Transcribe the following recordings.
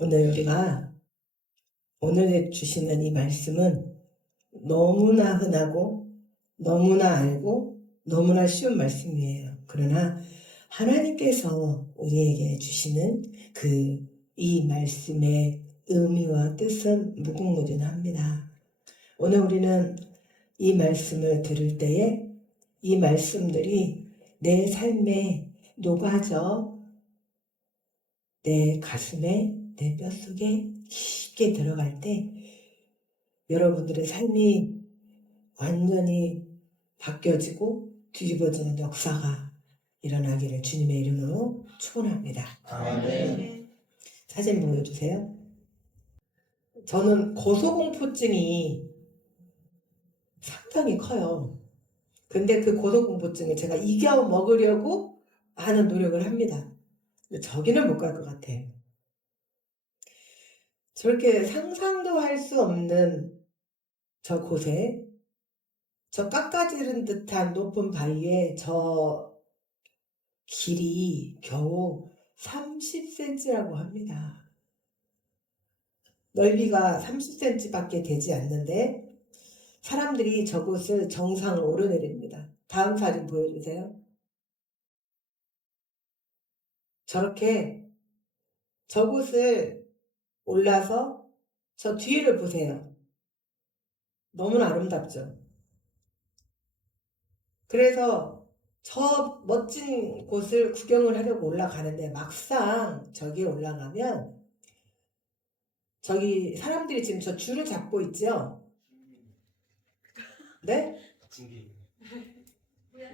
오늘 우리가 오늘 주시는 이 말씀은 너무나 흔하고 너무나 알고 너무나 쉬운 말씀이에요. 그러나 하나님께서 우리에게 주시는 이 말씀의 의미와 뜻은 무궁무진합니다. 오늘 우리는 이 말씀을 들을 때에 이 말씀들이 내 삶에 녹아져 내 가슴에, 내 뼛속에 깊게 들어갈 때 여러분들의 삶이 완전히 바뀌어지고 뒤집어지는 역사가 일어나기를 주님의 이름으로 축원합니다. 아멘. 사진 보여주세요. 저는 고소공포증이 상당히 커요. 근데 그 고소공포증을 제가 이겨 먹으려고 하는 노력을 합니다. 근데 저기는 못 갈 것 같아요. 저렇게 상상도 할 수 없는 저 곳에, 저 깎아지른 듯한 높은 바위에 저 길이 겨우 30cm라고 합니다. 넓이가 30cm밖에 되지 않는데 사람들이 저곳을 정상으로 오르내립니다. 다음 사진 보여주세요. 저렇게 저곳을 올라서 저 뒤를 보세요. 너무나 아름답죠. 그래서 저 멋진 곳을 구경을 하려고 올라가는데 막상 저기에 올라가면 저기 사람들이 지금 저 줄을 잡고 있죠? 네?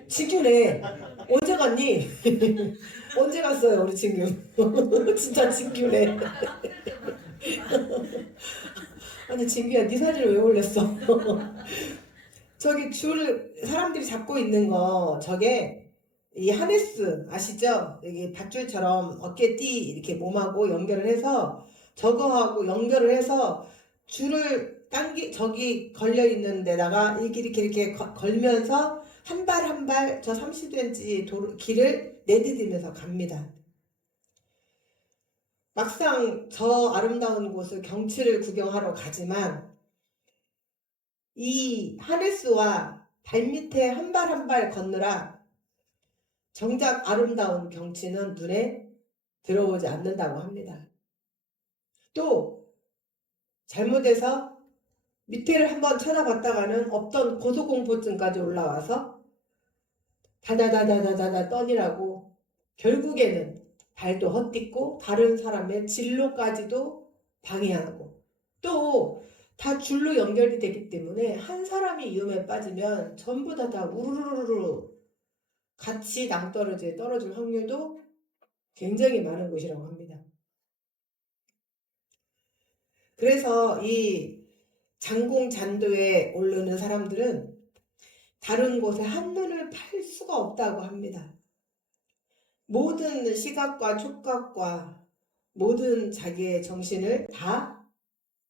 진규네. 언제 갔니? 언제 갔어요 우리 진규? 진짜 진규네. 아니 진규야 네 사진을 왜 올렸어? 저기 줄을 사람들이 잡고 있는 거 저게 이 하네스 아시죠? 여기 밧줄처럼 어깨띠 이렇게 몸하고 연결을 해서 저거하고 연결을 해서 줄을 저기 걸려 있는 데다가 이렇게 걸면서 한 발 한 발 저 30cm 길을 내디디면서 갑니다. 막상 저 아름다운 곳을 경치를 구경하러 가지만 이 하네스와 발밑에 한 발 한 발 걷느라 정작 아름다운 경치는 눈에 들어오지 않는다고 합니다. 또 잘못해서 밑에를 한번 쳐다봤다가는 없던 고소공포증까지 올라와서 다다다다다다다 떠니라고 결국에는 발도 헛디고 다른 사람의 진로까지도 방해하고 또 다 줄로 연결이 되기 때문에 한 사람이 위험에 빠지면 전부 다 우르르르 같이 낭떠러지에 떨어질 확률도 굉장히 많은 곳이라고 합니다. 그래서 이 장공잔도에 오르는 사람들은 다른 곳에 한눈을 팔 수가 없다고 합니다. 모든 시각과 촉각과 모든 자기의 정신을 다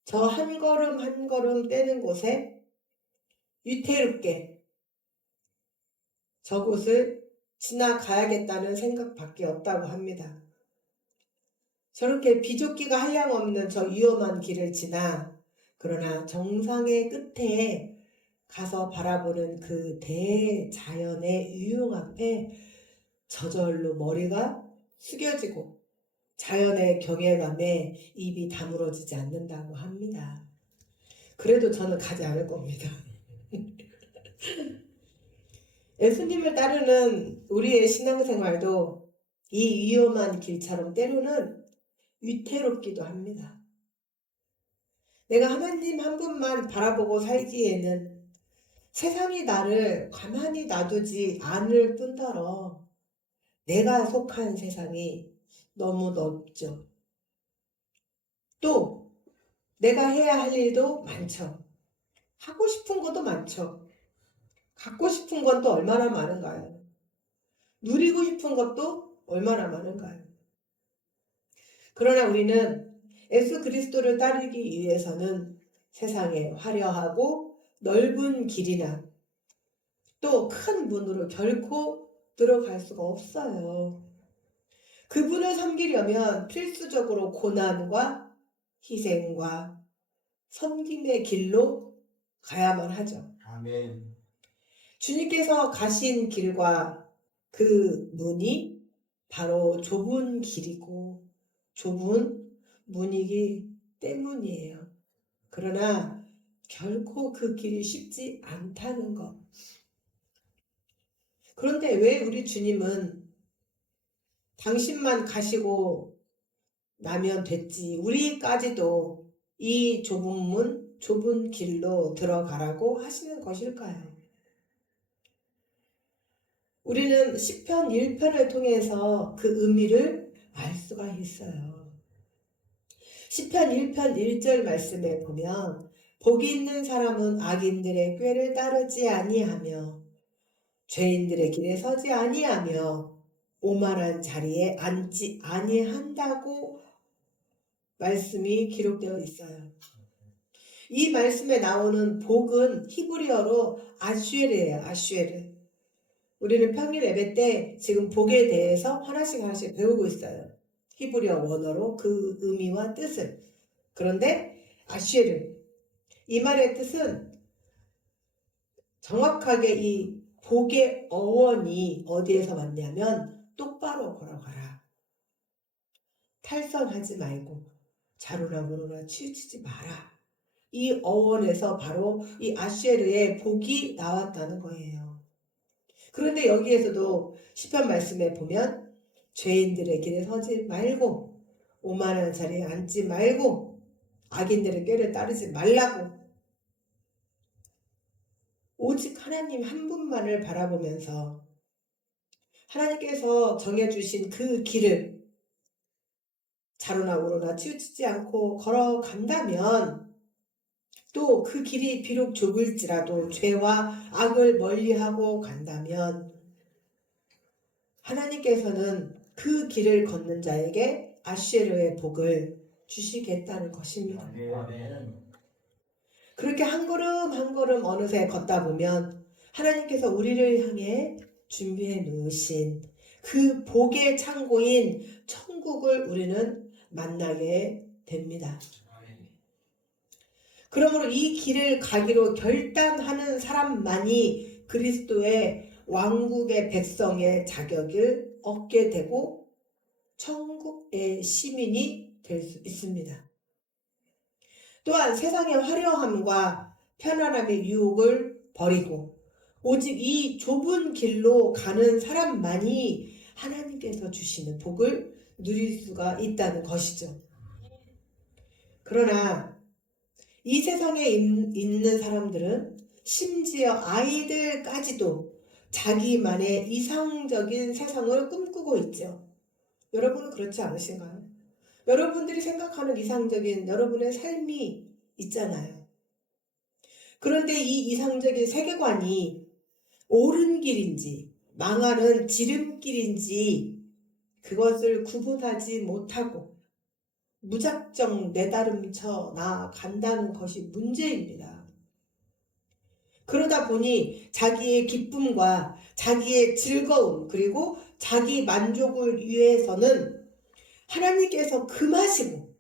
저 한 걸음 한 걸음 떼는 곳에 위태롭게 저곳을 지나가야겠다는 생각밖에 없다고 합니다. 저렇게 비좁기가 한량없는 저 위험한 길을 지나 그러나 정상의 끝에 가서 바라보는 그 대자연의 유용 앞에 저절로 머리가 숙여지고 자연의 경외감에 입이 다물어지지 않는다고 합니다. 그래도 저는 가지 않을 겁니다. 예수님을 따르는 우리의 신앙생활도 이 위험한 길처럼 때로는 위태롭기도 합니다. 내가 하나님 한 분만 바라보고 살기에는 세상이 나를 가만히 놔두지 않을 뿐더러 내가 속한 세상이 너무 넓죠. 또 내가 해야 할 일도 많죠. 하고 싶은 것도 많죠. 갖고 싶은 건 또 얼마나 많은가요? 누리고 싶은 것도 얼마나 많은가요? 그러나 우리는 예수 그리스도를 따르기 위해서는 세상에 화려하고 넓은 길이나 또 큰 문으로 결코 들어갈 수가 없어요. 그분을 섬기려면 필수적으로 고난과 희생과 섬김의 길로 가야만 하죠. 아멘. 주님께서 가신 길과 그 문이 바로 좁은 길이고 좁은 문이기 때문이에요. 그러나 결코 그 길이 쉽지 않다는 것. 그런데 왜 우리 주님은 당신만 가시고 나면 됐지, 우리까지도 이 좁은 문, 좁은 길로 들어가라고 하시는 것일까요? 우리는 시편 1편을 통해서 그 의미를 알 수가 있어요. 시편 1편 1절 말씀에 보면 복이 있는 사람은 악인들의 꾀를 따르지 아니하며 죄인들의 길에 서지 아니하며 오만한 자리에 앉지 아니한다고 말씀이 기록되어 있어요. 이 말씀에 나오는 복은 히브리어로 아슈에르예요. 아슈에르. 우리는 평일 예배 때 지금 복에 대해서 하나씩 배우고 있어요. 히브리어 원어로 그 의미와 뜻을. 그런데 아슈에르, 이 말의 뜻은 정확하게 이 복의 어원이 어디에서 왔냐면 똑바로 걸어가라. 탈선하지 말고 자루나 무로나 치우치지 마라. 이 어원에서 바로 이 아슈에르의 복이 나왔다는 거예요. 그런데 여기에서도 시편 말씀에 보면 죄인들의 길에 서지 말고 오만한 자리에 앉지 말고 악인들의 꾀를 따르지 말라고 오직 하나님 한 분만을 바라보면서 하나님께서 정해주신 그 길을 자루나 우로나 치우치지 않고 걸어간다면 또 그 길이 비록 좁을지라도 죄와 악을 멀리하고 간다면 하나님께서는 그 길을 걷는 자에게 아슈에르의 복을 주시겠다는 것입니다. 아멘. 그렇게 한 걸음 한 걸음 어느새 걷다 보면 하나님께서 우리를 향해 준비해 놓으신 그 복의 창고인 천국을 우리는 만나게 됩니다. 그러므로 이 길을 가기로 결단하는 사람만이 그리스도의 왕국의 백성의 자격을 얻게 되고 천국의 시민이 될 수 있습니다. 또한 세상의 화려함과 편안함의 유혹을 버리고 오직 이 좁은 길로 가는 사람만이 하나님께서 주시는 복을 누릴 수가 있다는 것이죠. 그러나 이 세상에 있는 사람들은 심지어 아이들까지도 자기만의 이상적인 세상을 꿈꾸고 있죠. 여러분은 그렇지 않으신가요? 여러분들이 생각하는 이상적인 여러분의 삶이 있잖아요. 그런데 이 이상적인 세계관이 옳은 길인지 망하는 지름길인지 그것을 구분하지 못하고 무작정 내다름쳐 나아간다는 것이 문제입니다. 그러다 보니 자기의 기쁨과 자기의 즐거움 그리고 자기 만족을 위해서는 하나님께서 금하시고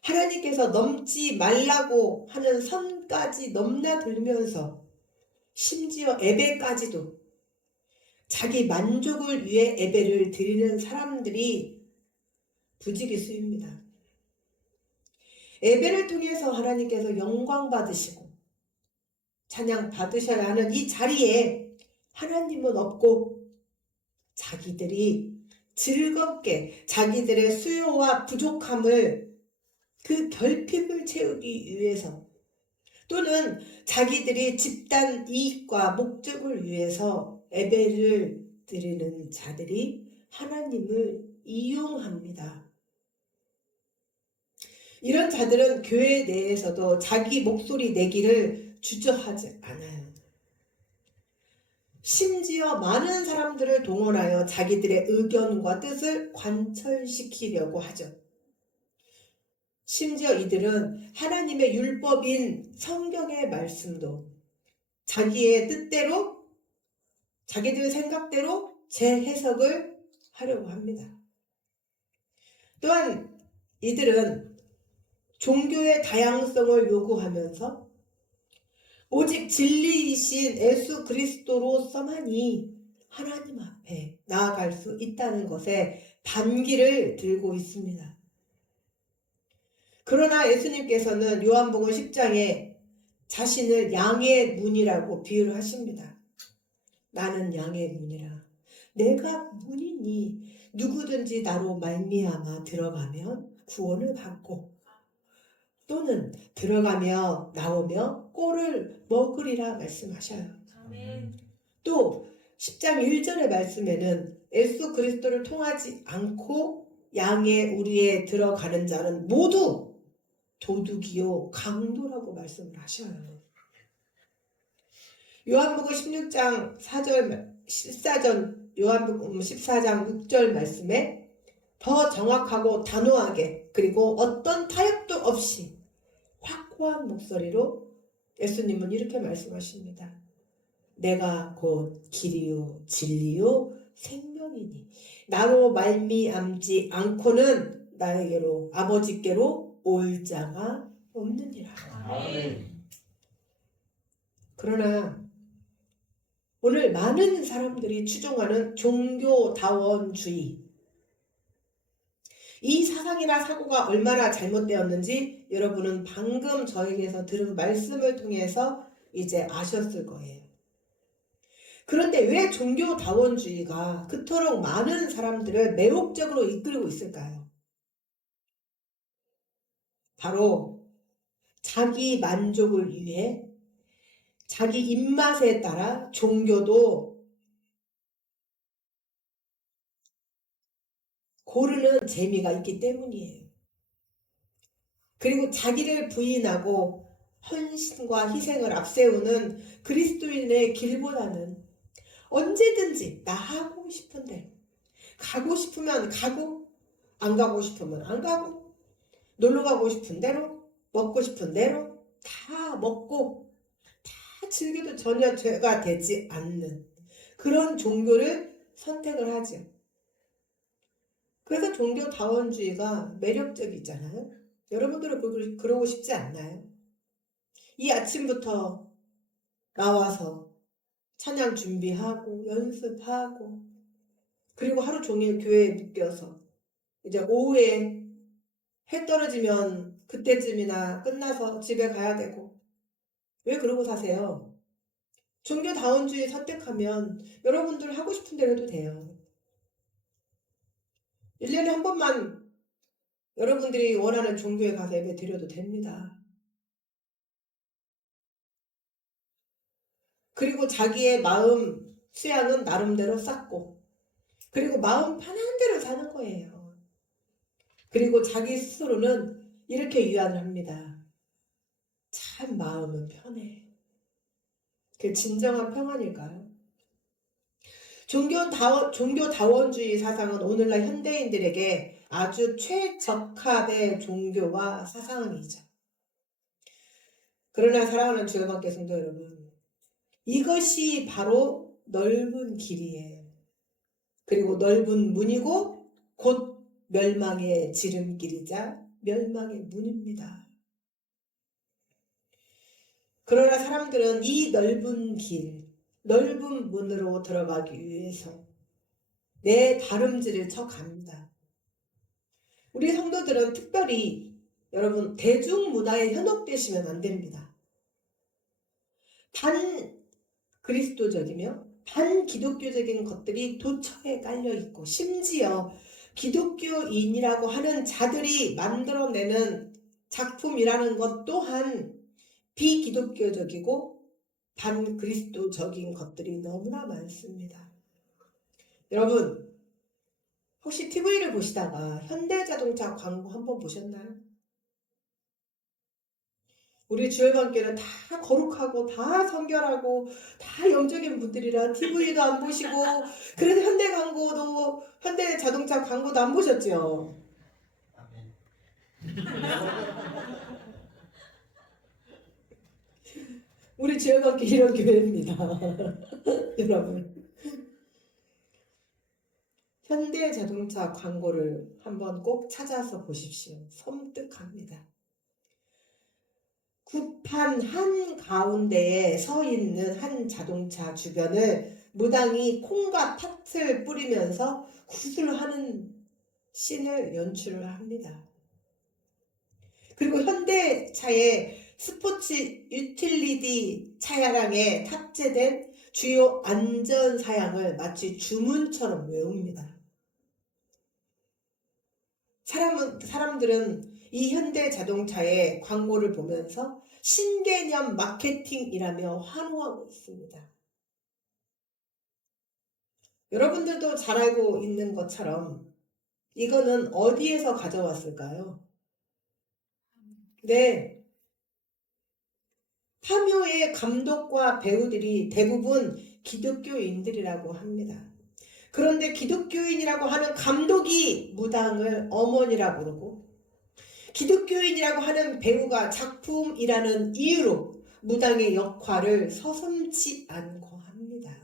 하나님께서 넘지 말라고 하는 선까지 넘나들면서 심지어 예배까지도 자기 만족을 위해 예배를 드리는 사람들이 부지기수입니다. 예배를 통해서 하나님께서 영광 받으시고 찬양 받으셔야 하는 이 자리에 하나님은 없고 자기들이 즐겁게 자기들의 수요와 부족함을 그 결핍을 채우기 위해서 또는 자기들이 집단 이익과 목적을 위해서 예배를 드리는 자들이 하나님을 이용합니다. 이런 자들은 교회 내에서도 자기 목소리 내기를 주저하지 않아요. 심지어 많은 사람들을 동원하여 자기들의 의견과 뜻을 관철시키려고 하죠. 심지어 이들은 하나님의 율법인 성경의 말씀도 자기의 뜻대로 자기들 생각대로 재해석을 하려고 합니다. 또한 이들은 종교의 다양성을 요구하면서 오직 진리이신 예수 그리스도로서만이 하나님 앞에 나아갈 수 있다는 것에 반기를 들고 있습니다. 그러나 예수님께서는 요한복음 10장에 자신을 양의 문이라고 비유를 하십니다. 나는 양의 문이라. 내가 문이니 누구든지 나로 말미암아 들어가면 구원을 받고 또는 들어가며 나오며 꼴을 먹으리라 말씀하셔요. 아멘. 또 10장 1절의 말씀에는 예수 그리스도를 통하지 않고 양의 우리에 들어가는 자는 모두 도둑이요 강도라고 말씀을 하셔요. 요한복음 16장 4절 14절 요한복음 14장 6절 말씀에 더 정확하고 단호하게 그리고 어떤 타협도 없이 확고한 목소리로 예수님은 이렇게 말씀하십니다. 내가 곧 길이요 진리요 생명이니 나로 말미암지 않고는 나에게로 아버지께로 올 자가 없느니라. 아멘. 그러나 오늘 많은 사람들이 추종하는 종교다원주의, 이 사상이나 사고가 얼마나 잘못되었는지 여러분은 방금 저에게서 들은 말씀을 통해서 이제 아셨을 거예요. 그런데 왜 종교다원주의가 그토록 많은 사람들을 매혹적으로 이끌고 있을까요? 바로 자기 만족을 위해 자기 입맛에 따라 종교도 고르는 재미가 있기 때문이에요. 그리고 자기를 부인하고 헌신과 희생을 앞세우는 그리스도인의 길보다는 언제든지 나 하고 싶은 대로 가고 싶으면 가고 안 가고 싶으면 안 가고 놀러 가고 싶은 대로 먹고 싶은 대로 다 먹고 다 즐겨도 전혀 죄가 되지 않는 그런 종교를 선택을 하죠. 그래서 종교다원주의가 매력적이잖아요. 여러분들은 그러고 싶지 않나요? 이 아침부터 나와서 찬양 준비하고 연습하고 그리고 하루 종일 교회에 묶여서 이제 오후에 해 떨어지면 그때쯤이나 끝나서 집에 가야 되고 왜 그러고 사세요? 종교다원주의 선택하면 여러분들 하고 싶은 대로 해도 돼요. 1년에 한 번만 여러분들이 원하는 종교에 가서 예배 드려도 됩니다. 그리고 자기의 마음 수양은 나름대로 쌓고 그리고 마음 편한 대로 사는 거예요. 그리고 자기 스스로는 이렇게 위안을 합니다. 참 마음은 편해. 그게 진정한 평안일까요? 종교다원주의 사상은 오늘날 현대인들에게 아주 최적합의 종교와 사상이죠. 그러나 사랑하는 주여밖에 성도 여러분, 이것이 바로 넓은 길이에요. 그리고 넓은 문이고 곧 멸망의 지름길이자 멸망의 문입니다. 그러나 사람들은 이 넓은 길, 넓은 문으로 들어가기 위해서 내 다름질을 쳐갑니다. 우리 성도들은 특별히 여러분 대중문화에 현혹되시면 안 됩니다. 반 그리스도적이며 반기독교적인 것들이 도처에 깔려 있고 심지어 기독교인이라고 하는 자들이 만들어내는 작품이라는 것 또한 비기독교적이고 반그리스도적인 것들이 너무나 많습니다. 여러분 혹시 TV를 보시다가 현대자동차 광고 한번 보셨나요? 우리 주일반교는 다 거룩하고 다 성결하고 다 영적인 분들이라 TV도 안 보시고 그래서 현대 자동차 광고도 안 보셨죠? 우리 주일반교 이런 교회입니다. 여러분 현대자동차 광고를 한번 꼭 찾아서 보십시오. 섬뜩합니다. 구판 한가운데에 서 있는 한 자동차 주변을 무당이 콩과 팥을 뿌리면서 구슬하는 씬을 연출을 합니다. 그리고 현대차의 스포츠 유틸리티 차량에 탑재된 주요 안전사양을 마치 주문처럼 외웁니다. 사람들은 이 현대자동차의 광고를 보면서 신개념 마케팅이라며 환호하고 있습니다. 여러분들도 잘 알고 있는 것처럼 이거는 어디에서 가져왔을까요? 네, 파묘의 감독과 배우들이 대부분 기독교인들이라고 합니다. 그런데 기독교인이라고 하는 감독이 무당을 어머니라고 부르고 기독교인이라고 하는 배우가 작품이라는 이유로 무당의 역할을 서슴지 않고 합니다.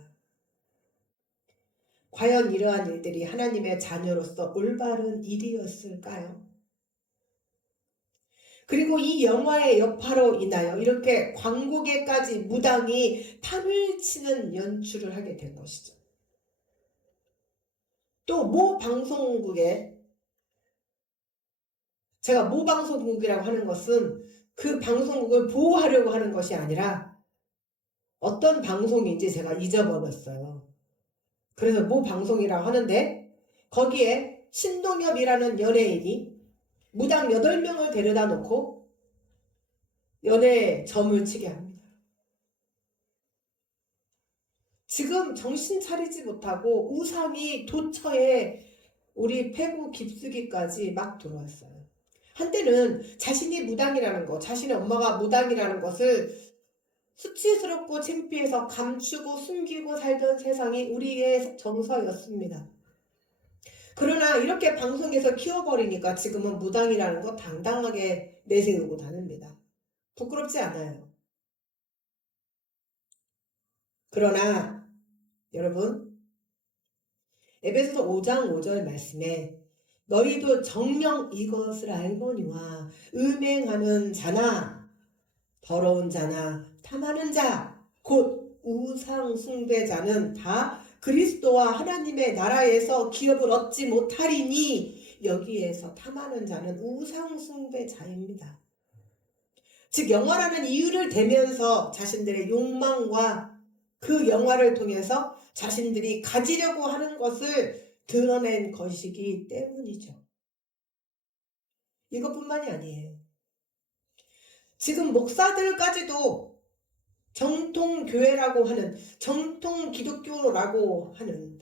과연 이러한 일들이 하나님의 자녀로서 올바른 일이었을까요? 그리고 이 영화의 여파로 인하여 이렇게 광고계까지 무당이 판을 치는 연출을 하게 된 것이죠. 또 모 방송국에 제가 모 방송국이라고 하는 것은 그 방송국을 보호하려고 하는 것이 아니라 어떤 방송인지 제가 잊어버렸어요. 그래서 모 방송이라고 하는데 거기에 신동엽이라는 연예인이 무당 8명을 데려다 놓고 연애 점을 치게 합니다. 지금 정신 차리지 못하고 우상이 도처에 우리 폐부 깊숙이까지 막 들어왔어요. 한때는 자신이 무당이라는 것, 자신의 엄마가 무당이라는 것을 수치스럽고 창피해서 감추고 숨기고 살던 세상이 우리의 정서였습니다. 그러나 이렇게 방송에서 키워버리니까 지금은 무당이라는 거 당당하게 내세우고 다닙니다. 부끄럽지 않아요. 그러나 여러분, 에베소서 5장 5절 말씀에 너희도 정녕 이것을 알거니와 음행하는 자나 더러운 자나 탐하는 자 곧 우상 숭배자는 다 그리스도와 하나님의 나라에서 기업을 얻지 못하리니 여기에서 탐하는 자는 우상 숭배자입니다. 즉 영화라는 이유를 대면서 자신들의 욕망과 그 영화를 통해서 자신들이 가지려고 하는 것을 드러낸 것이기 때문이죠. 이것뿐만이 아니에요. 지금 목사들까지도 정통교회라고 하는 정통 기독교라고 하는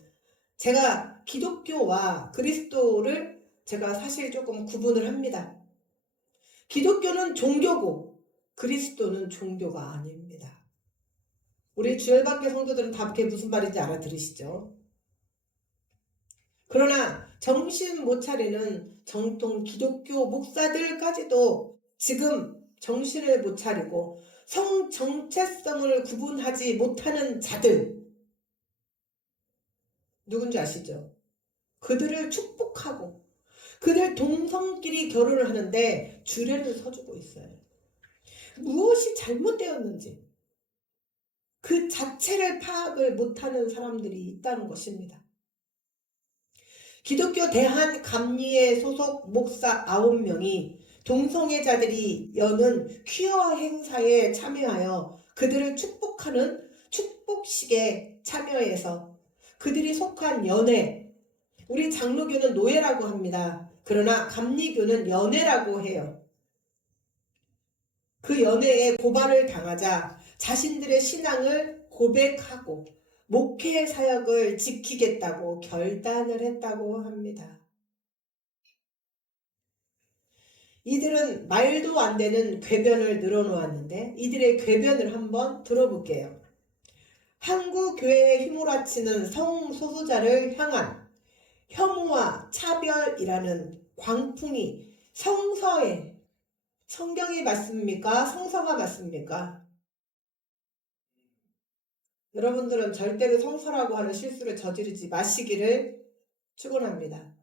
제가 기독교와 그리스도를 제가 사실 조금 구분을 합니다. 기독교는 종교고 그리스도는 종교가 아닙니다. 우리 주일학교 성도들은 다 그게 무슨 말인지 알아들으시죠? 그러나 정신 못 차리는 정통 기독교 목사들까지도 지금 정신을 못 차리고 성 정체성을 구분하지 못하는 자들 누군지 아시죠? 그들을 축복하고 그들 동성끼리 결혼을 하는데 주례를 서주고 있어요. 무엇이 잘못되었는지 그 자체를 파악을 못하는 사람들이 있다는 것입니다. 기독교 대한감리회 소속 목사 9명이 동성애자들이 여는 퀴어 행사에 참여하여 그들을 축복하는 축복식에 참여해서 그들이 속한 연회, 우리 장로교는 노예라고 합니다. 그러나 감리교는 연회라고 해요. 그 연회에 고발을 당하자 자신들의 신앙을 고백하고 목회 사역을 지키겠다고 결단을 했다고 합니다. 이들은 말도 안 되는 궤변을 늘어놓았는데 이들의 궤변을 한번 들어볼게요. 한국교회에 휘몰아치는 성소수자를 향한 혐오와 차별이라는 광풍이 성서에 성경이 맞습니까? 성서가 맞습니까? 여러분들은 절대로 성서라고 하는 실수를 저지르지 마시기를 축원합니다.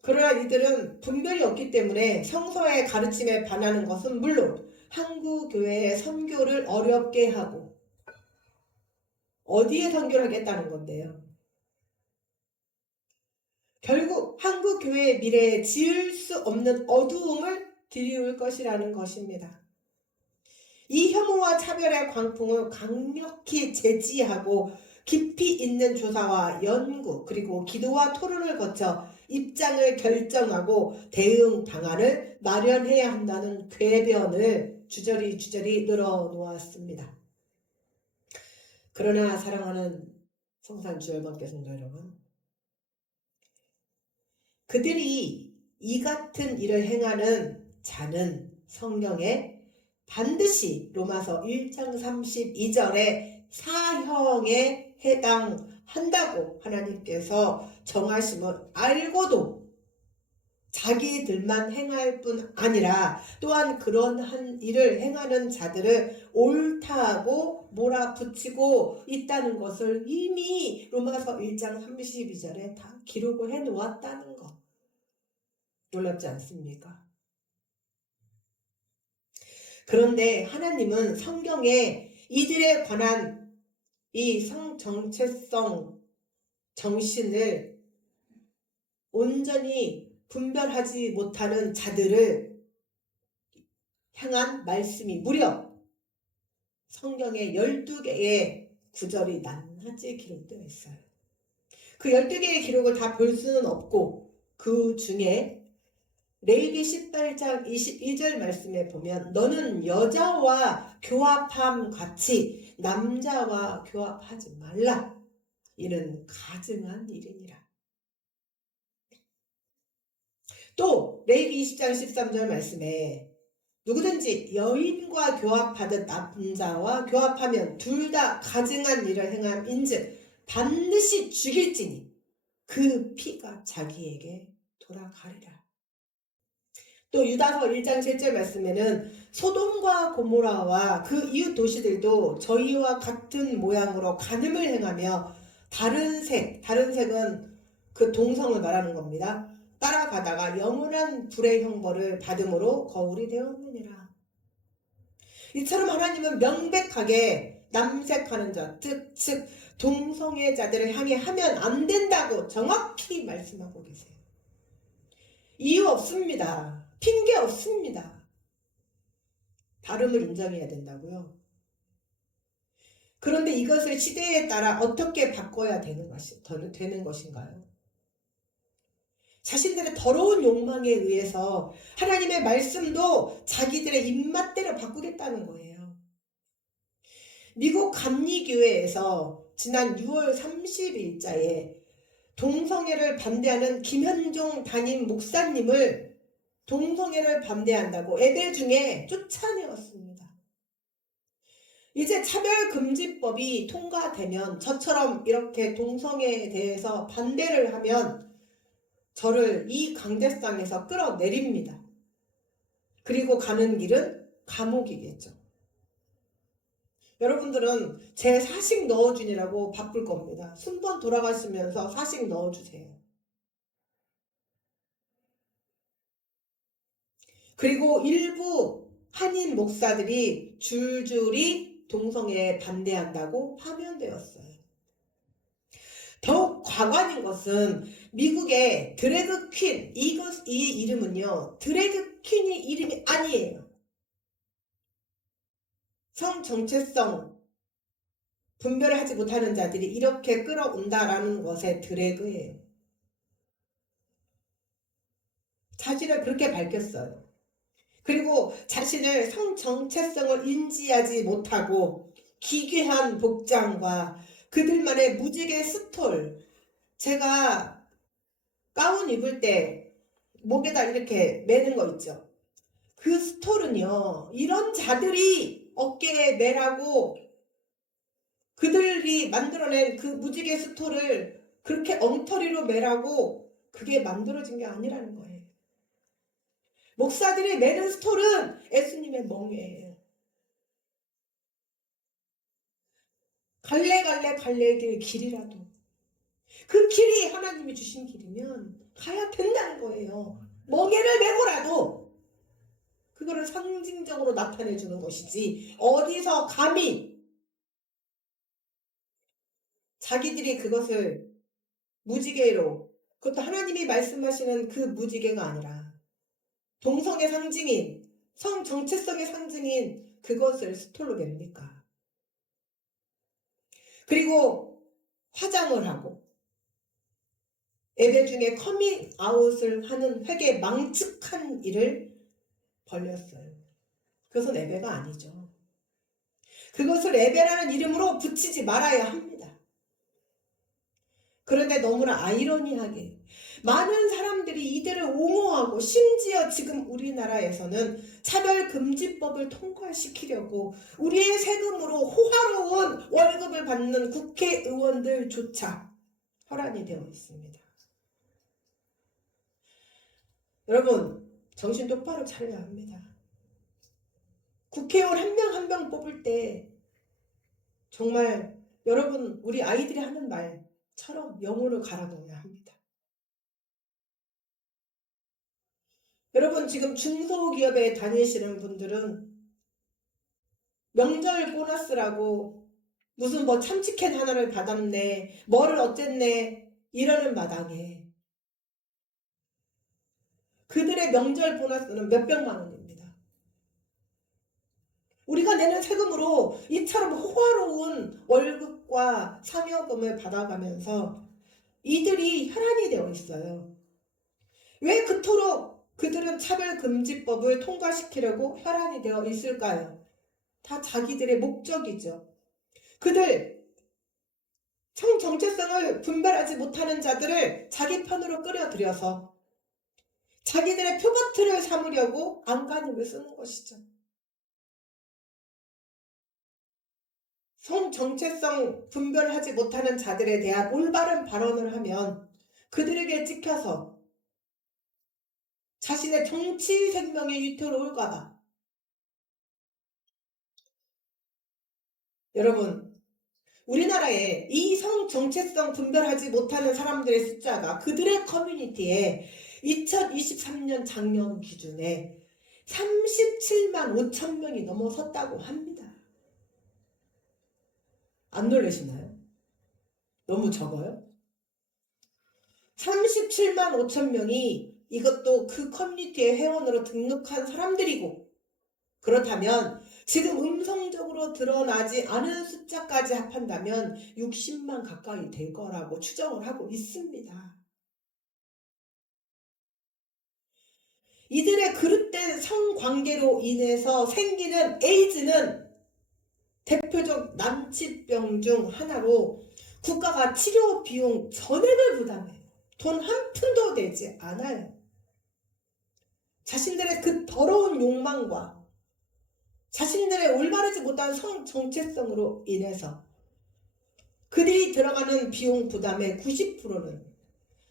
그러나 이들은 분별이 없기 때문에 성서의 가르침에 반하는 것은 물론 한국교회의 선교를 어렵게 하고 어디에 선교를 하겠다는 건데요. 결국 한국교회의 미래에 지을 수 없는 어두움을 드리울 것이라는 것입니다. 이 혐오와 차별의 광풍을 강력히 제지하고 깊이 있는 조사와 연구 그리고 기도와 토론을 거쳐 입장을 결정하고 대응 방안을 마련해야 한다는 궤변을 주저리 늘어놓았습니다. 그러나 사랑하는 성산주열반교 성도 여러분, 그들이 이 같은 일을 행하는 자는 성경에 반드시 로마서 1장 32절에 사형에 해당한다고 하나님께서 정하심을 알고도 자기들만 행할 뿐 아니라 또한 그런 한 일을 행하는 자들을 옳다고 몰아붙이고 있다는 것을 이미 로마서 1장 32절에 다 기록을 해 놓았다는 것. 놀랍지 않습니까? 그런데 하나님은 성경에 이들에 관한 이 성정체성 정신을 온전히 분별하지 못하는 자들을 향한 말씀이 무려 성경에 12개의 구절이 낱낱이 기록되어 있어요. 그 12개의 기록을 다 볼 수는 없고 그 중에 레위기 18장 22절 말씀에 보면 너는 여자와 교합함 같이 남자와 교합하지 말라. 이는 가증한 일이니라. 또 레위기 20장 13절 말씀에 누구든지 여인과 교합하듯 남자와 교합하면 둘 다 가증한 일을 행함인즉 반드시 죽일지니 그 피가 자기에게 돌아가리라. 또 유다서 1장 7절 말씀에는 소돔과 고모라와 그 이웃 도시들도 저희와 같은 모양으로 간음을 행하며 다른 색은 그 동성을 말하는 겁니다. 따라가다가 영원한 불의 형벌을 받음으로 거울이 되었느니라. 이처럼 하나님은 명백하게 남색하는 자, 즉 동성애자들을 향해 하면 안 된다고 정확히 말씀하고 계세요. 이유 없습니다. 핑계 없습니다. 다름을 인정해야 된다고요. 그런데 이것을 시대에 따라 어떻게 바꿔야 되는 것인가요? 자신들의 더러운 욕망에 의해서 하나님의 말씀도 자기들의 입맛대로 바꾸겠다는 거예요. 미국 감리교회에서 지난 6월 30일자에 동성애를 반대하는 김현종 담임 목사님을 동성애를 반대한다고 예배 중에 쫓아내었습니다. 이제 차별금지법이 통과되면 저처럼 이렇게 동성애에 대해서 반대를 하면 저를 이 강대상에서 끌어내립니다. 그리고 가는 길은 감옥이겠죠. 여러분들은 제 사식 넣어주니라고 바쁠 겁니다. 순번 돌아가시면서 사식 넣어주세요. 그리고 일부 한인 목사들이 줄줄이 동성애에 반대한다고 파면되었어요. 더욱 과관인 것은 미국의 드래그 퀸, 이 이름은요, 드래그 퀸이 이름이 아니에요. 성 정체성 분별을 하지 못하는 자들이 이렇게 끌어온다라는 것의 드래그예요. 자신을 그렇게 밝혔어요. 그리고 자신을 성 정체성을 인지하지 못하고 기괴한 복장과 그들만의 무지개 스톨, 제가 가운 입을 때 목에다 이렇게 매는 거 있죠. 그 스톨은요, 이런 자들이 어깨에 매라고 그들이 만들어낸 그 무지개 스톨을 그렇게 엉터리로 매라고 그게 만들어진 게 아니라는 거예요. 목사들이 매는 스톨은 예수님의 멍에예요. 갈래길 길이라도. 그 길이 하나님이 주신 길이면 가야 된다는 거예요. 멍에를 메고라도 그거를 상징적으로 나타내 주는 것이지, 어디서 감히 자기들이 그것을 무지개로, 그것도 하나님이 말씀하시는 그 무지개가 아니라 동성의 상징인, 성 정체성의 상징인 그것을 스톨로 맵니까? 그리고 화장을 하고 예배 중에 커밍아웃을 하는 회개 망측한 일을 벌렸어요. 그것은 예배가 아니죠. 그것을 예배라는 이름으로 붙이지 말아야 합니다. 그런데 너무나 아이러니하게 많은 사람들이 이들을 옹호하고, 심지어 지금 우리나라에서는 차별금지법을 통과시키려고 우리의 세금으로 호화로운 월급을 받는 국회의원들조차 혈안이 되어 있습니다. 여러분, 정신 똑바로 차려야 합니다. 국회의원 한 명 한 명 뽑을 때 정말 여러분, 우리 아이들이 하는 말처럼 영혼을 갈아넣어야 합니다. 여러분, 지금 중소기업에 다니시는 분들은 명절 보너스라고 무슨 뭐 참치캔 하나를 받았네, 뭐를 어쨌네 이러는 마당에 그들의 명절 보너스는 몇백만 원입니다. 우리가 내는 세금으로 이처럼 호화로운 월급과 상여금을 받아가면서 이들이 혈안이 되어 있어요. 왜 그토록 그들은 차별금지법을 통과시키려고 혈안이 되어 있을까요? 다 자기들의 목적이죠. 그들 성 정체성을 분별하지 못하는 자들을 자기 편으로 끌어들여서 자기들의 표버트를 삼으려고 안간힘을 쓰는 것이죠. 성 정체성 분별하지 못하는 자들에 대한 올바른 발언을 하면 그들에게 찍혀서 자신의 정치 생명이 위태로울까봐. 여러분, 우리나라에 이 성 정체성 분별하지 못하는 사람들의 숫자가 그들의 커뮤니티에 2023년 작년 기준에 37만 5천 명이 넘어섰다고 합니다. 안 놀라시나요? 너무 적어요? 37만 5천 명이 이것도 그 커뮤니티의 회원으로 등록한 사람들이고, 그렇다면 지금 음성적으로 드러나지 않은 숫자까지 합한다면 60만 가까이 될 거라고 추정을 하고 있습니다. 이들의 그릇된 성관계로 인해서 생기는 에이즈는 대표적 난치병 중 하나로 국가가 치료 비용 전액을 부담해요. 돈 한 푼도 내지 않아요. 자신들의 그 더러운 욕망과 자신들의 올바르지 못한 성 정체성으로 인해서 그들이 들어가는 비용 부담의 90%는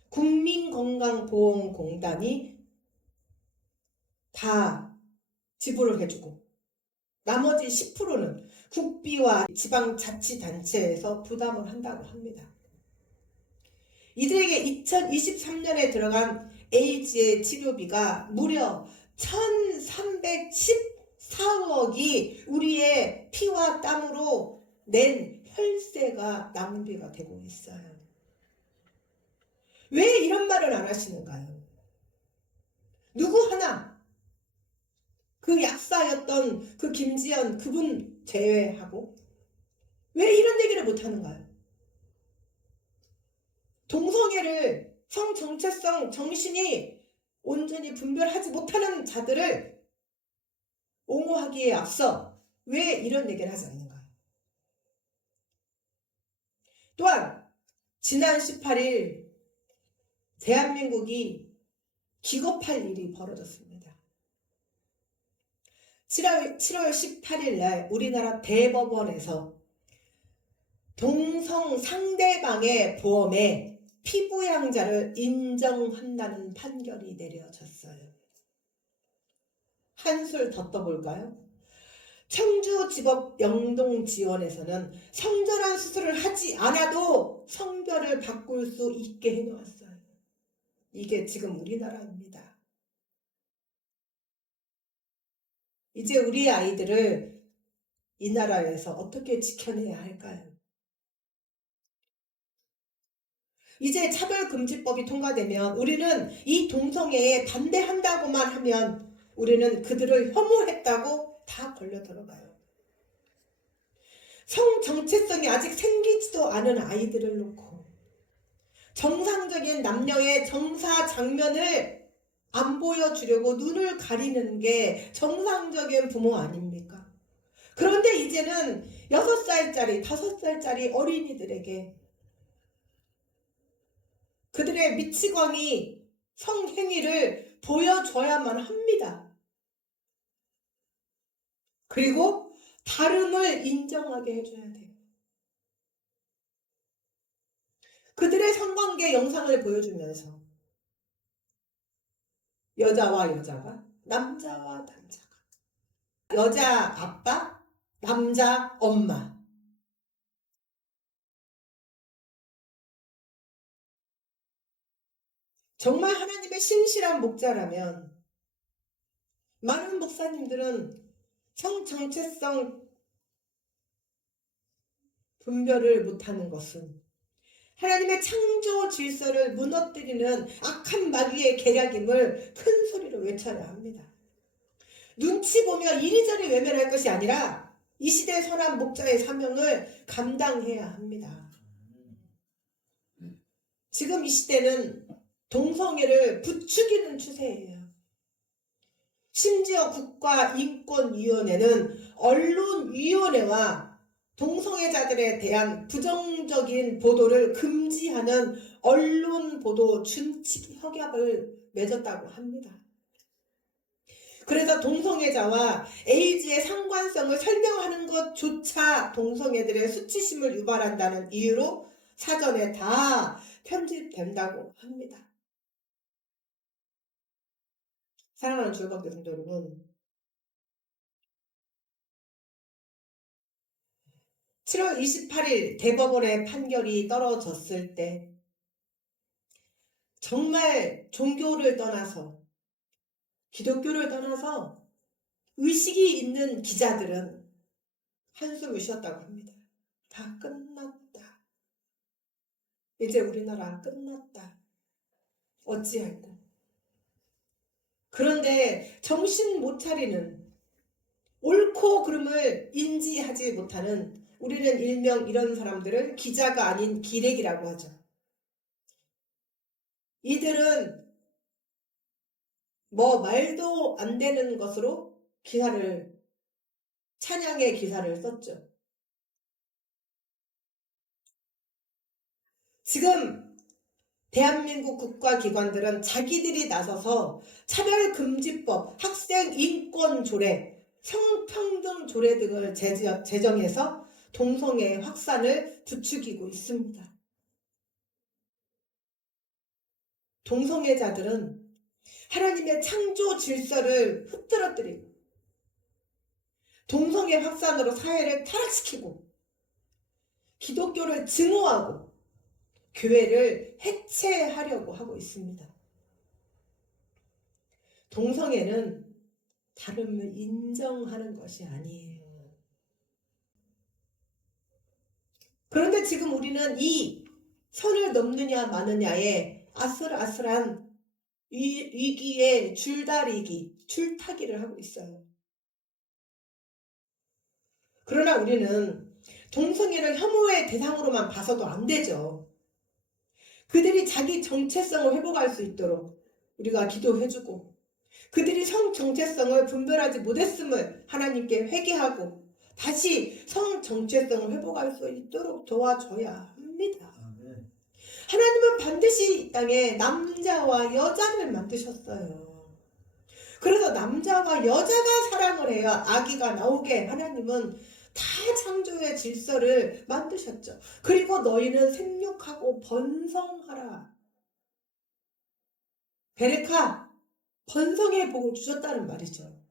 국민건강보험공단이 다 지불을 해주고, 나머지 10%는 국비와 지방자치단체에서 부담을 한다고 합니다. 이들에게 2023년에 들어간 에이즈의 치료비가 무려 1314억이 우리의 피와 땀으로 낸 혈세가 낭비가 되고 있어요. 왜 이런 말을 안 하시는가요? 누구 하나 그 약사였던 그 김지연 그분 제외하고 왜 이런 얘기를 못하는가요? 동성애를 성 정체성 정신이 온전히 분별하지 못하는 자들을 옹호하기에 앞서 왜 이런 얘기를 하지 않는가요? 또한 지난 18일 대한민국이 기겁할 일이 벌어졌습니다. 7월 18일 날 우리나라 대법원에서 동성 상대방의 보험에 피부양자를 인정한다는 판결이 내려졌어요. 한술 더 떠볼까요? 청주지법 영동지원에서는 성전환 수술을 하지 않아도 성별을 바꿀 수 있게 해놓았어요. 이게 지금 우리나라입니다. 이제 우리 아이들을 이 나라에서 어떻게 지켜내야 할까요? 이제 차별금지법이 통과되면 우리는 이 동성애에 반대한다고만 하면 우리는 그들을 혐오했다고 다 걸려 들어가요. 성 정체성이 아직 생기지도 않은 아이들을 놓고 정상적인 남녀의 정사 장면을 안 보여주려고 눈을 가리는 게 정상적인 부모 아닙니까? 그런데 이제는 6살짜리, 5살짜리 어린이들에게 그들의 미치광이 성행위를 보여줘야만 합니다. 그리고 다름을 인정하게 해줘야 돼요. 그들의 성관계 영상을 보여주면서 여자와 여자가, 남자와 남자가, 여자 아빠, 남자 엄마. 정말 하나님의 신실한 목자라면 많은 목사님들은 성정체성 분별을 못하는 것은 하나님의 창조 질서를 무너뜨리는 악한 마귀의 계략임을 큰 소리로 외쳐야 합니다. 눈치 보며 이리저리 외면할 것이 아니라 이 시대 선한 목자의 사명을 감당해야 합니다. 지금 이 시대는 동성애를 부추기는 추세예요. 심지어 국가인권위원회는 언론위원회와 동성애자들에 대한 부정적인 보도를 금지하는 언론보도 준칙 협약을 맺었다고 합니다. 그래서 동성애자와 에이즈의 상관성을 설명하는 것조차 동성애들의 수치심을 유발한다는 이유로 사전에 다 편집된다고 합니다. 사랑하는 주일학교 성도 여러분, 7월 28일 대법원의 판결이 떨어졌을 때 정말 종교를 떠나서 기독교를 떠나서 의식이 있는 기자들은 한숨을 쉬었다고 합니다. 다 끝났다. 이제 우리나라 끝났다. 어찌할꼬. 그런데 정신 못 차리는 옳고 그름을 인지하지 못하는 우리는 일명 이런 사람들을 기자가 아닌 기레기라고 하죠. 이들은 말도 안 되는 것으로 찬양의 기사를 썼죠. 지금 대한민국 국가기관들은 자기들이 나서서 차별금지법, 학생인권조례, 성평등조례 등을 제정해서 동성애 확산을 부추기고 있습니다. 동성애자들은 하나님의 창조 질서를 흐트러뜨리고 동성애 확산으로 사회를 타락시키고 기독교를 증오하고 교회를 해체하려고 하고 있습니다. 동성애는 다름을 인정하는 것이 아니에요. 그런데 지금 우리는 이 선을 넘느냐 마느냐에 아슬아슬한 위기의 줄타기를 하고 있어요. 그러나 우리는 동성애를 혐오의 대상으로만 봐서도 안 되죠. 그들이 자기 정체성을 회복할 수 있도록 우리가 기도해주고 그들이 성 정체성을 분별하지 못했음을 하나님께 회개하고 다시 성 정체성을 회복할 수 있도록 도와줘야 합니다. 하나님은 반드시 이 땅에 남자와 여자를 만드셨어요. 그래서 남자와 여자가 사랑을 해야 아기가 나오게 하나님은 다 창조의 질서를 만드셨죠. 그리고 너희는 생육하고 번성하라. 베레카, 번성의 복을 주셨다는 말이죠.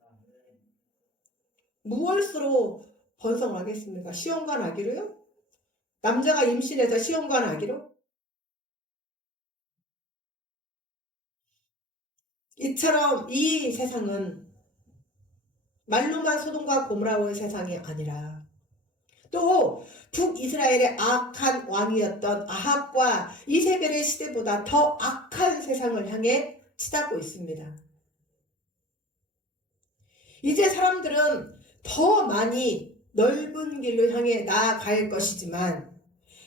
무엇으로 번성을 하겠습니까? 시험과 나기로요? 남자가 임신해서 시험과 나기로? 이처럼 이 세상은 말로만 소돔과 고모라의 세상이 아니라 또 북이스라엘의 악한 왕이었던 아합과 이세벨의 시대보다 더 악한 세상을 향해 치닫고 있습니다. 이제 사람들은 더 많이 넓은 길로 향해 나아갈 것이지만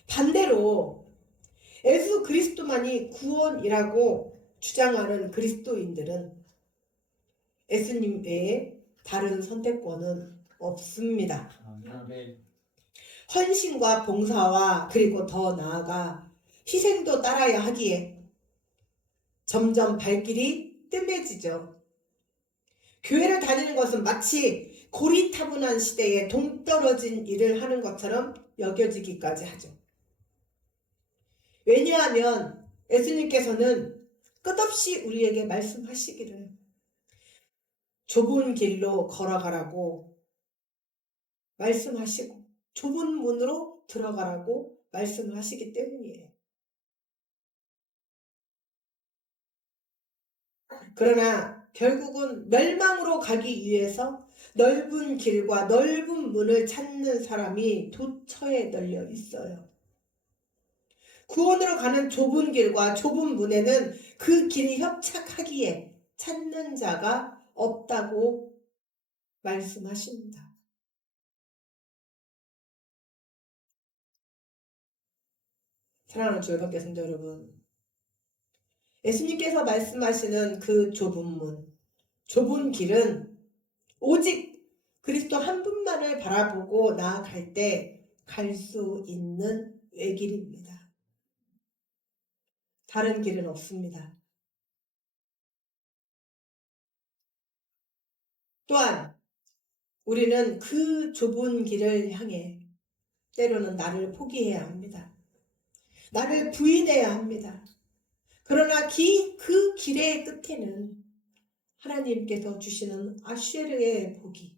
반대로 예수 그리스도만이 구원이라고 주장하는 그리스도인들은 예수님 외에 다른 선택권은 없습니다. 아멘. 헌신과 봉사와 그리고 더 나아가 희생도 따라야 하기에 점점 발길이 뜸해지죠. 교회를 다니는 것은 마치 고리타분한 시대에 동떨어진 일을 하는 것처럼 여겨지기까지 하죠. 왜냐하면 예수님께서는 끝없이 우리에게 말씀하시기를 좁은 길로 걸어가라고 말씀하시고 좁은 문으로 들어가라고 말씀을 하시기 때문이에요. 그러나 결국은 멸망으로 가기 위해서 넓은 길과 넓은 문을 찾는 사람이 도처에 널려 있어요. 구원으로 가는 좁은 길과 좁은 문에는 그 길이 협착하기에 찾는 자가 없다고 말씀하십니다. 사랑하는 주의 밖의 성도 여러분, 예수님께서 말씀하시는 그 좁은 문, 좁은 길은 오직 그리스도 한 분만을 바라보고 나아갈 때 갈 수 있는 외길입니다. 다른 길은 없습니다. 또한 우리는 그 좁은 길을 향해 때로는 나를 포기해야 합니다. 나를 부인해야 합니다. 그러나 그 길의 끝에는 하나님께서 주시는 아쉐르의 복이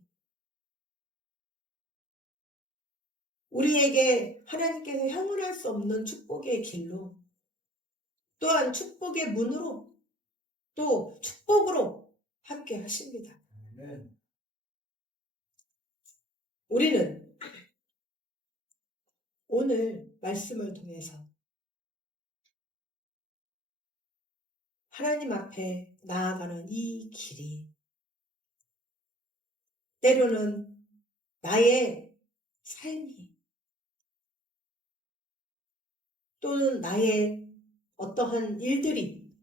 우리에게 하나님께서 형언할 수 없는 축복의 길로 또한 축복의 문으로 또 축복으로 함께 하십니다. 아멘. 우리는 오늘 말씀을 통해서 하나님 앞에 나아가는 이 길이 때로는 나의 삶이 또는 나의 어떠한 일들이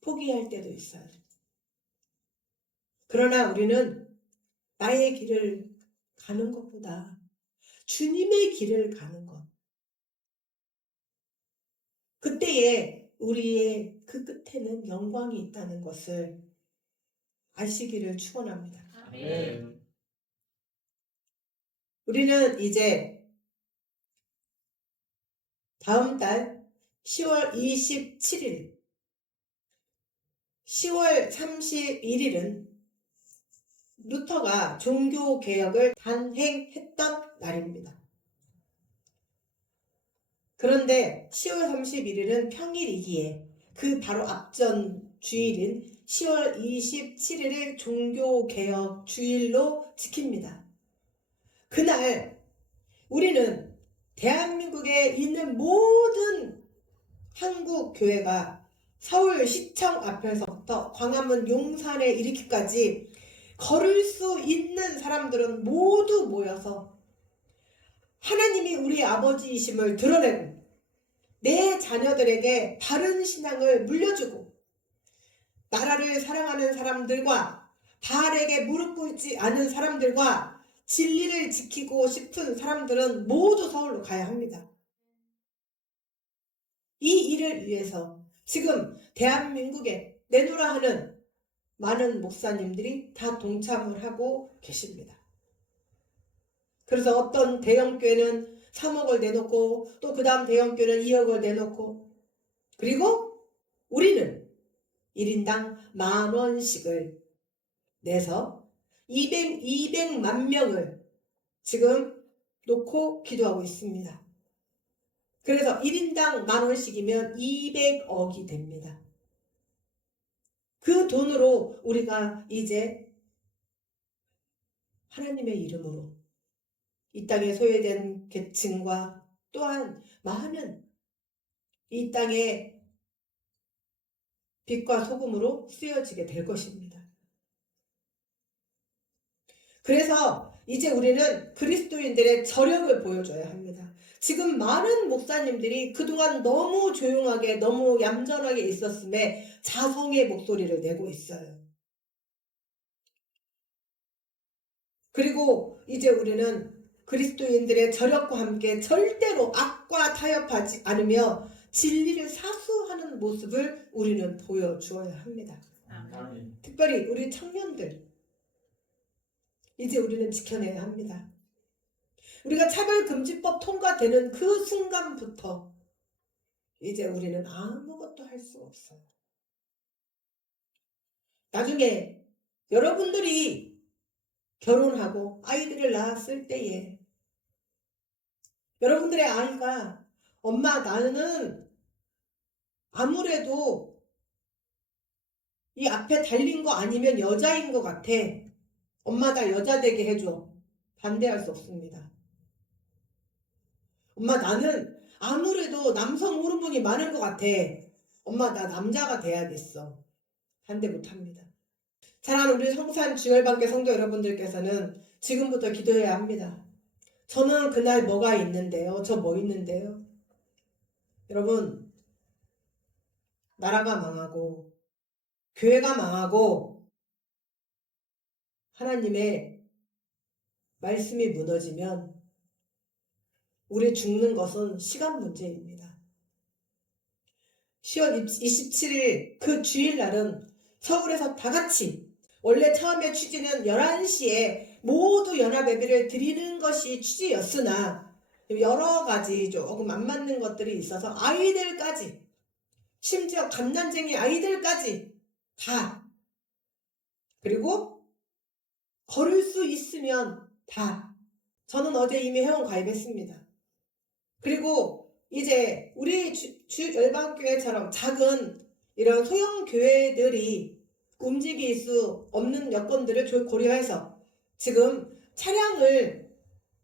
포기할 때도 있어요. 그러나 우리는 나의 길을 가는 것보다 주님의 길을 가는 것. 그때에 우리의 그 끝에는 영광이 있다는 것을 아시기를 축원합니다. 아멘. 우리는 이제 다음 달 10월 27일, 10월 31일은 루터가 종교개혁을 단행했던 날입니다. 그런데 10월 31일은 평일이기에 그 바로 앞전 주일인 10월 27일을 종교개혁 주일로 지킵니다. 그날 우리는 대한민국에 있는 모든 한국 교회가 서울시청 앞에서부터 광화문 용산에 이르기까지 걸을 수 있는 사람들은 모두 모여서 하나님이 우리 아버지이심을 드러내고 내 자녀들에게 바른 신앙을 물려주고 나라를 사랑하는 사람들과 바알에게 무릎 꿇지 않은 사람들과 진리를 지키고 싶은 사람들은 모두 서울로 가야 합니다. 이 일을 위해서 지금 대한민국에 내노라 하는 많은 목사님들이 다 동참을 하고 계십니다. 그래서 어떤 대형교회는 3억을 내놓고 또 그 다음 대형교회는 2억을 내놓고 그리고 우리는 1인당 10,000원씩을 내서 200만 명을 지금 놓고 기도하고 있습니다. 그래서 1인당 10,000원씩이면 200억이 됩니다. 그 돈으로 우리가 이제 하나님의 이름으로 이 땅에 소외된 계층과 또한 많은 이 땅의 빛과 소금으로 쓰여지게 될 것입니다. 그래서 이제 우리는 그리스도인들의 저력을 보여줘야 합니다. 지금 많은 목사님들이 그동안 너무 조용하게 너무 얌전하게 있었음에 자성의 목소리를 내고 있어요. 그리고 이제 우리는 그리스도인들의 저력과 함께 절대로 악과 타협하지 않으며 진리를 사수하는 모습을 우리는 보여주어야 합니다. 아멘. 특별히 우리 청년들, 이제 우리는 지켜내야 합니다. 우리가 차별금지법 통과되는 그 순간부터 이제 우리는 아무것도 할 수 없어요. 나중에 여러분들이 결혼하고 아이들을 낳았을 때에 여러분들의 아이가 엄마 나는 아무래도 이 앞에 달린 거 아니면 여자인 것 같아. 엄마 나 여자 되게 해줘. 반대할 수 없습니다. 엄마 나는 아무래도 남성 호르몬이 많은 것 같아. 엄마 나 남자가 돼야겠어. 반대 못합니다. 사랑하는 우리 성산 주열방교 성도 여러분들께서는 지금부터 기도해야 합니다. 저는 그날 뭐가 있는데요? 저 뭐 있는데요? 여러분, 나라가 망하고 교회가 망하고 하나님의 말씀이 무너지면 우리 죽는 것은 시간 문제입니다. 10월 27일 그 주일날은 서울에서 다 같이 원래 처음에 취지는 11시에 모두 연합예배를 드리는 것이 취지였으나 여러 가지 조금 안 맞는 것들이 있어서 아이들까지 심지어 갓난쟁이 아이들까지 다 그리고 걸을 수 있으면 다 저는 어제 이미 회원 가입했습니다. 그리고 이제 우리 주열방교회처럼 작은 이런 소형 교회들이 움직일 수 없는 여건들을 고려해서 지금 차량을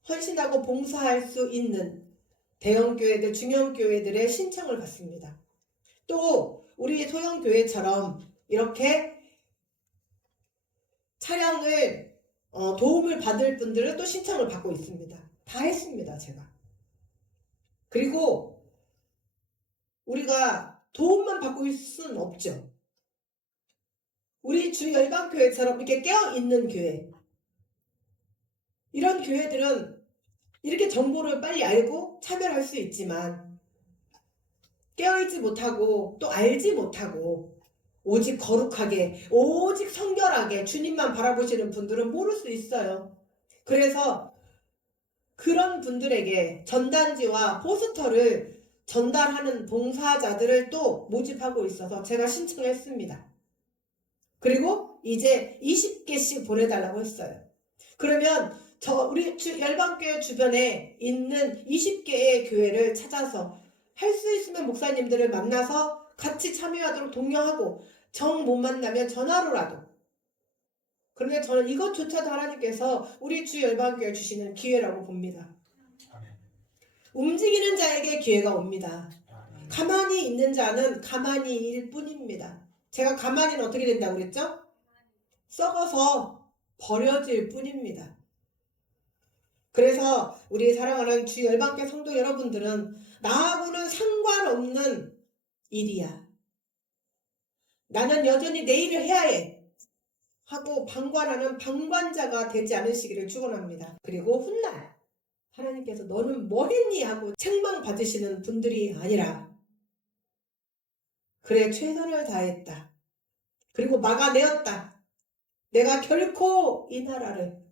헌신하고 봉사할 수 있는 대형 교회들, 중형 교회들의 신청을 받습니다. 또 우리 소형 교회처럼 이렇게 차량을 도움을 받을 분들은 또 신청을 받고 있습니다. 다 했습니다, 제가. 그리고 우리가 도움만 받고 있을 수는 없죠. 우리 주열방교회처럼 이렇게 깨어있는 교회, 이런 교회들은 이렇게 정보를 빨리 알고 차별할 수 있지만 깨어있지 못하고 또 알지 못하고 오직 거룩하게 오직 성결하게 주님만 바라보시는 분들은 모를 수 있어요. 그래서 그런 분들에게 전단지와 포스터를 전달하는 봉사자들을 또 모집하고 있어서 제가 신청했습니다. 그리고 이제 20개씩 보내달라고 했어요. 그러면 우리 열방교회 주변에 있는 20개의 교회를 찾아서 할 수 있으면 목사님들을 만나서 같이 참여하도록 독려하고 정 못 만나면 전화로라도. 그런데 저는 이것조차도 하나님께서 우리 주열방교회 주시는 기회라고 봅니다. 움직이는 자에게 기회가 옵니다. 가만히 있는 자는 가만히 일 뿐입니다. 제가 가만히는 어떻게 된다고 그랬죠? 썩어서 버려질 뿐입니다. 그래서 우리 사랑하는 주열방교 성도 여러분들은 나하고는 상관없는 일이야. 나는 여전히 내 일을 해야 해. 하고 방관하는 방관자가 되지 않으시기를 축원합니다. 그리고 훗날 하나님께서 너는 뭐 했니? 하고 책망 받으시는 분들이 아니라 그래 최선을 다했다. 그리고 막아내었다. 내가 결코 이 나라를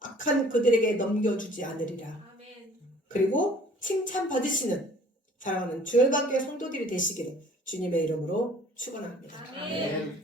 악한 그들에게 넘겨주지 않으리라. 아멘. 그리고 칭찬받으시는 사랑하는 주열방교회 성도들이 되시기를 주님의 이름으로 축원합니다. 아멘.